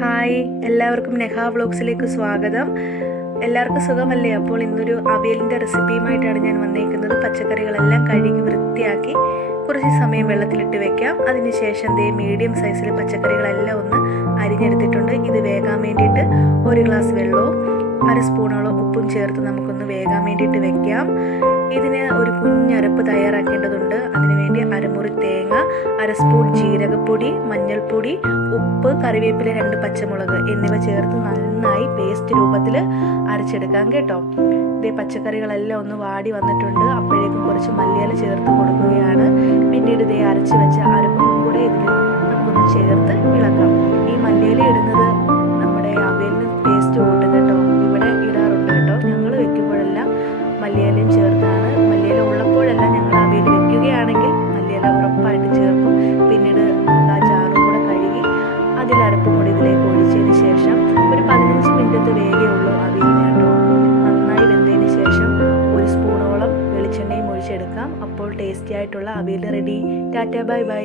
Hi എല്ലാവർക്കും നെഹ വ്ളോഗ്സിലേക്ക് സ്വാഗതം. എല്ലാവർക്കും സുഖമല്ലേ? അപ്പോൾ ഇന്നൊരു അവിയലിന്റെ റെസിപ്പിയുമായിട്ടാണ് ഞാൻ വന്നേക്കുന്നത്. പച്ചക്കറികളെല്ലാം കഴുകി വൃത്തിയാക്കി കുറച്ച് സമയം വെള്ളത്തിലിട്ട് വെക്കാം. അതിനുശേഷം ദേ മീഡിയം സൈസിലെ പച്ചക്കറികളെല്ലാം ഒന്ന് അരിഞ്ഞെടുത്തിട്ടുണ്ട്. ഇത് വേകാൻ വേണ്ടിയിട്ട് ഒരു ഗ്ലാസ് വെള്ളവും അര സ്പൂണോളം ഉപ്പും ചേർത്ത് നമുക്കൊന്ന് വേകാൻ വേണ്ടിയിട്ട് വെക്കാം. ഇതിന് ഒരു കുഞ്ഞരപ്പ് തയ്യാറാക്കേണ്ടതുണ്ട്. അര സ്പൂൺ ജീരകപ്പൊടി മഞ്ഞൾപ്പൊടി ഉപ്പ് കറിവേപ്പില രണ്ട് പച്ചമുളക് എന്നിവ ചേർത്ത് നന്നായി പേസ്റ്റ് രൂപത്തിൽ അരച്ചെടുക്കാം കേട്ടോ. ഇതേ പച്ചക്കറികളെല്ലാം ഒന്ന് വാടി വന്നിട്ടുണ്ട്. അപ്പോഴേക്കും കുറച്ച് മല്ലിയില ചേർത്ത് കൊടുക്കുകയാണ്. പിന്നീട് ഇതേ അരച്ച് വെച്ച അരപ്പും കൂടെ ഇതിൽ നമുക്കൊന്ന് ചേർത്ത് ഇളക്കാം. ഈ മല്ലിയില ഇടുന്നത് അതിൽ അരപ്പും കൂടി ഇതിലേക്ക് ഒഴിച്ചതിന് ശേഷം ഒരു പതിനഞ്ച് മിനിറ്റ് വേഗയുള്ളൂ അവിയലിന് കേട്ടോ. നന്നായി വെന്തതിന് ശേഷം ഒരു സ്പൂണോളം വെളിച്ചെണ്ണയും ഒഴിച്ചെടുക്കാം. അപ്പോൾ ടേസ്റ്റി ആയിട്ടുള്ള avial ready. Tata bye bye.